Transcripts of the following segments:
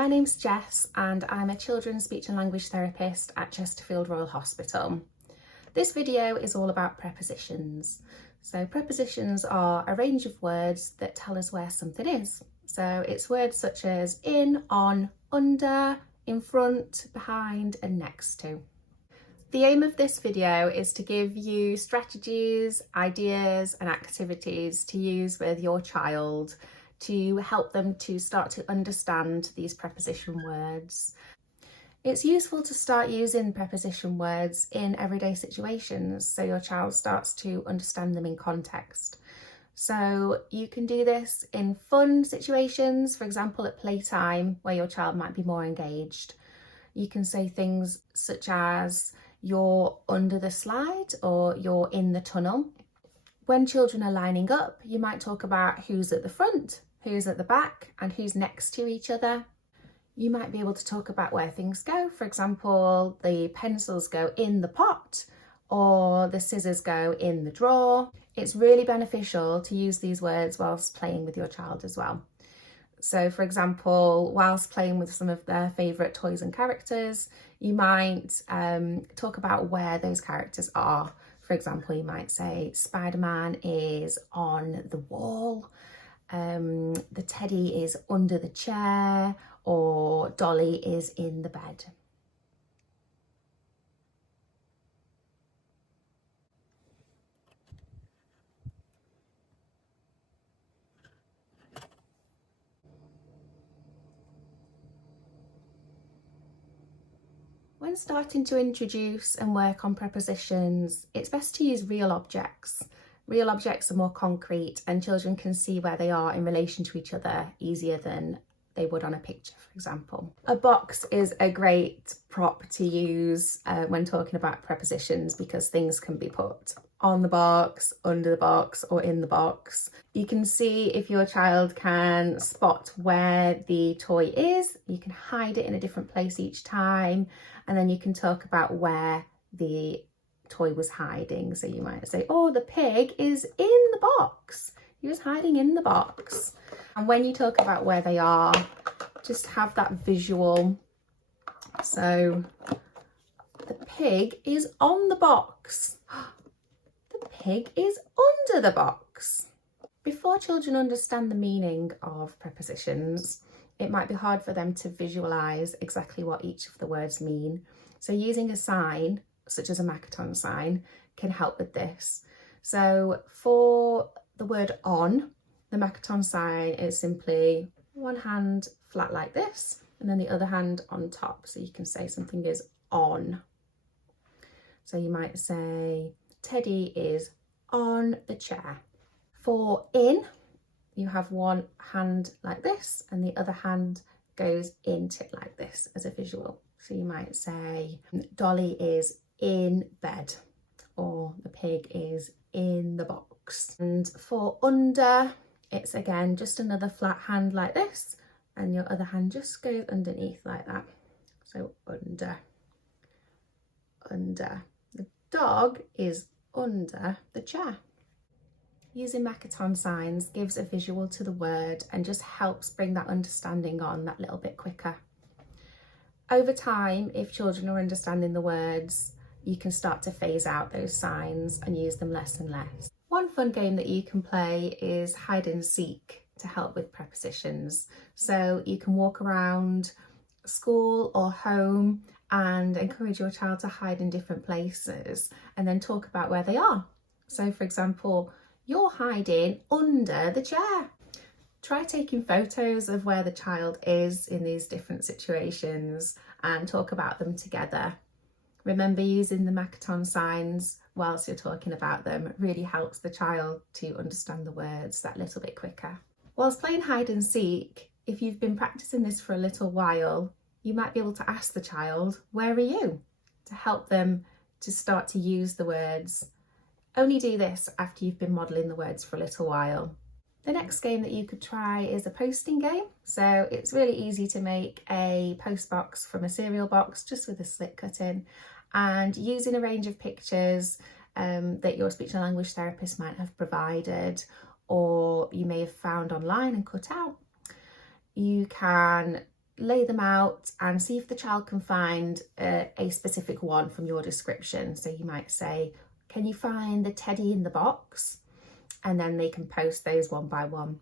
My name's Jess and I'm a children's speech and language therapist at Chesterfield Royal Hospital. This video is all about prepositions. So prepositions are a range of words that tell us where something is. So it's words such as in, on, under, in front, behind and next to. The aim of this video is to give you strategies, ideas and activities to use with your child to help them to start to understand these preposition words. It's useful to start using preposition words in everyday situations so your child starts to understand them in context. So you can do this in fun situations, for example at playtime where your child might be more engaged. You can say things such as you're under the slide or you're in the tunnel. When children are lining up, you might talk about who's at the front, who's at the back and who's next to each other. You might be able to talk about where things go. For example, the pencils go in the pot or the scissors go in the drawer. It's really beneficial to use these words whilst playing with your child as well. So for example, whilst playing with some of their favourite toys and characters, you might talk about where those characters are. For example, you might say Spider-Man is on the wall, the teddy is under the chair, or Dolly is in the bed. When starting to introduce and work on prepositions, it's best to use real objects. Real objects are more concrete and children can see where they are in relation to each other easier than they would on a picture, for example. A box is a great prop to use when talking about prepositions because things can be put on the box, under the box or in the box. You can see if your child can spot where the toy is. You can hide it in a different place each time and then you can talk about where the toy was hiding. So you might say, oh, the pig is in the box. He was hiding in the box. And when you talk about where they are, just have that visual. So the pig is on the box. The pig is under the box. Before children understand the meaning of prepositions, it might be hard for them to visualise exactly what each of the words mean. So using a sign, such as a Makaton sign, can help with this. So for the word on, the Makaton sign is simply one hand flat like this and then the other hand on top. So you can say something is on. So you might say Teddy is on the chair. For in, you have one hand like this and the other hand goes into it like this as a visual. So you might say Dolly is in bed or the pig is in the box. And for under, it's again just another flat hand like this and your other hand just goes underneath like that. So under. The dog is under the chair. Using Makaton signs gives a visual to the word and just helps bring that understanding on that little bit quicker. Over time, if children are understanding the words, you can start to phase out those signs and use them less and less. One fun game that you can play is hide and seek to help with prepositions. So you can walk around school or home and encourage your child to hide in different places and then talk about where they are. So for example, you're hiding under the chair. Try taking photos of where the child is in these different situations and talk about them together. Remember, using the Makaton signs whilst you're talking about them really helps the child to understand the words that little bit quicker. Whilst playing hide and seek, if you've been practicing this for a little while, you might be able to ask the child, where are you? To help them to start to use the words. Only do this after you've been modelling the words for a little while. The next game that you could try is a posting game. So it's really easy to make a post box from a cereal box just with a slit cut in and using a range of pictures that your speech and language therapist might have provided or you may have found online and cut out. You can lay them out and see if the child can find a specific one from your description. So you might say, can you find the teddy in the box? And then they can post those one by one.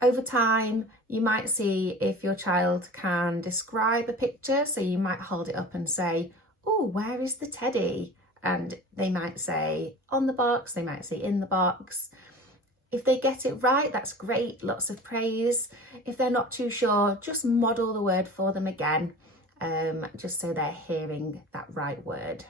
Over time, you might see if your child can describe a picture. So you might hold it up and say, oh, where is the teddy? And they might say on the box, they might say in the box. If they get it right, that's great, lots of praise. If they're not too sure, just model the word for them again, just so they're hearing that right word.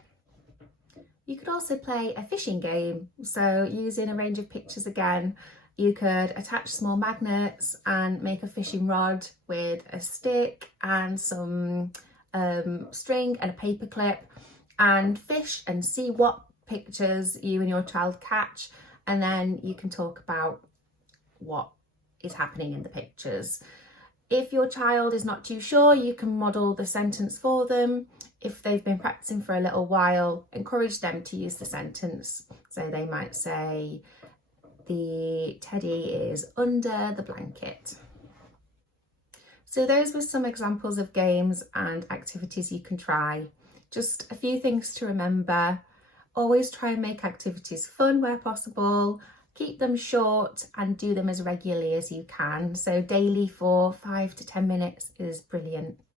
You could also play a fishing game. So using a range of pictures again, you could attach small magnets and make a fishing rod with a stick and some string and a paper clip, and fish and see what pictures you and your child catch. And then you can talk about what is happening in the pictures. If your child is not too sure, you can model the sentence for them. If they've been practicing for a little while, encourage them to use the sentence. So they might say, the teddy is under the blanket. So those were some examples of games and activities you can try. Just a few things to remember. Always try and make activities fun where possible. Keep them short and do them as regularly as you can. So daily for 5 to 10 minutes is brilliant.